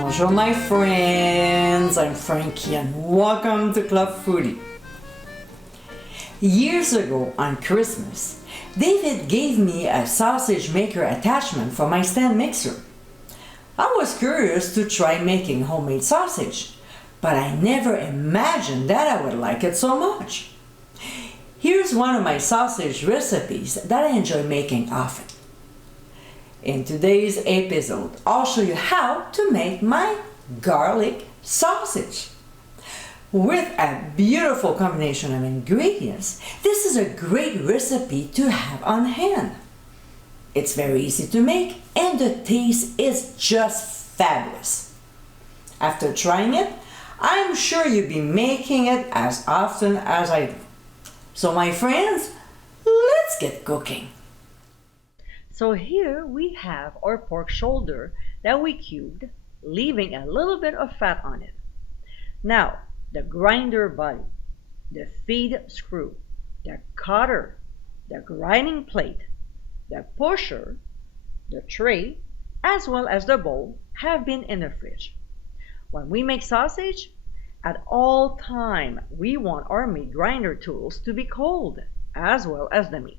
Bonjour my friends, I'm Frankie and welcome to Club Foodie. Years ago on Christmas, David gave me a sausage maker attachment for my stand mixer. I was curious to try making homemade sausage, but I never imagined that I would like it so much. Here's one of my sausage recipes that I enjoy making often. In today's episode, I'll show you how to make my garlic sausage. With a beautiful combination of ingredients, this is a great recipe to have on hand. It's very easy to make and the taste is just fabulous. After trying it, I'm sure you'll be making it as often as I do. So my friends, let's get cooking. So here we have our pork shoulder that we cubed, leaving a little bit of fat on it. Now, the grinder body, the feed screw, the cutter, the grinding plate, the pusher, the tray, as well as the bowl have been in the fridge. When we make sausage, at all time we want our meat grinder tools to be cold, as well as the meat.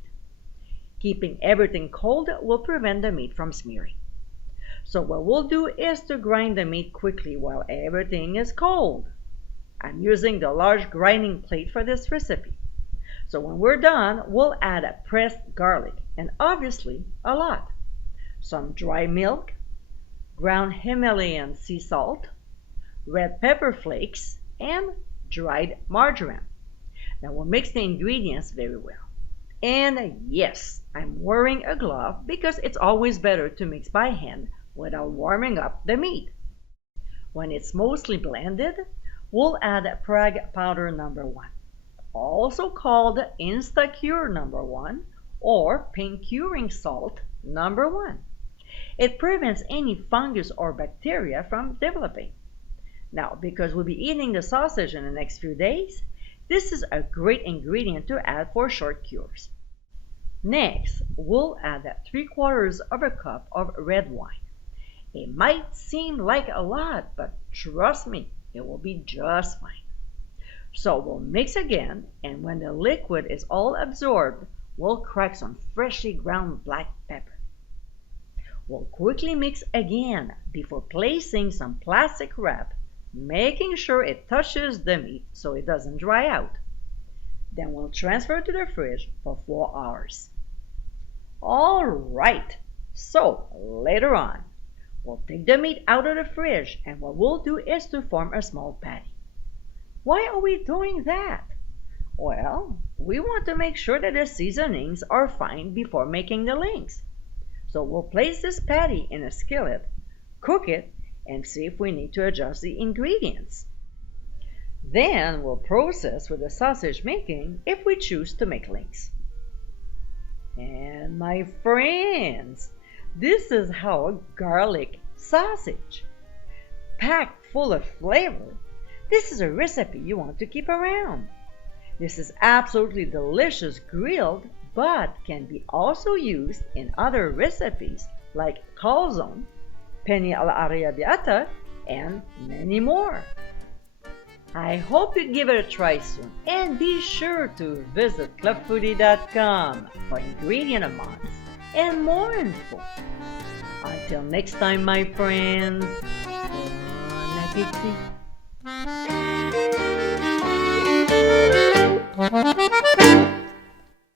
Keeping everything cold will prevent the meat from smearing. So what we'll do is to grind the meat quickly while everything is cold. I'm using the large grinding plate for this recipe. So when we're done, we'll add a pressed garlic, and obviously a lot. Some dry milk, ground Himalayan sea salt, red pepper flakes, and dried marjoram. Now we'll mix the ingredients very well. And yes, I'm wearing a glove because it's always better to mix by hand without warming up the meat. When it's mostly blended, we'll add Prague powder number 1, also called Insta-Cure number 1 or pink curing salt number 1. It prevents any fungus or bacteria from developing. Now, because we'll be eating the sausage in the next few days, this is a great ingredient to add for short cures. Next, we'll add 3/4 of a cup of red wine. It might seem like a lot, but trust me, it will be just fine. So we'll mix again, and when the liquid is all absorbed, we'll crack some freshly ground black pepper. We'll quickly mix again before placing some plastic wrap, making sure it touches the meat so it doesn't dry out. Then we'll transfer it to the fridge for 4 hours. All right, so later on, we'll take the meat out of the fridge and what we'll do is to form a small patty. Why are we doing that? Well, we want to make sure that the seasonings are fine before making the links. So we'll place this patty in a skillet, cook it, and see if we need to adjust the ingredients. Then we'll process with the sausage making if we choose to make links. And my friends, this is how a garlic sausage, packed full of flavor. This is a recipe you want to keep around. This is absolutely delicious grilled, but can be also used in other recipes like calzone, penne all'arrabbiata, and many more. I hope you give it a try soon, and be sure to visit clubfoodie.com for ingredient amounts and more info. Until next time, my friends, bon appétit!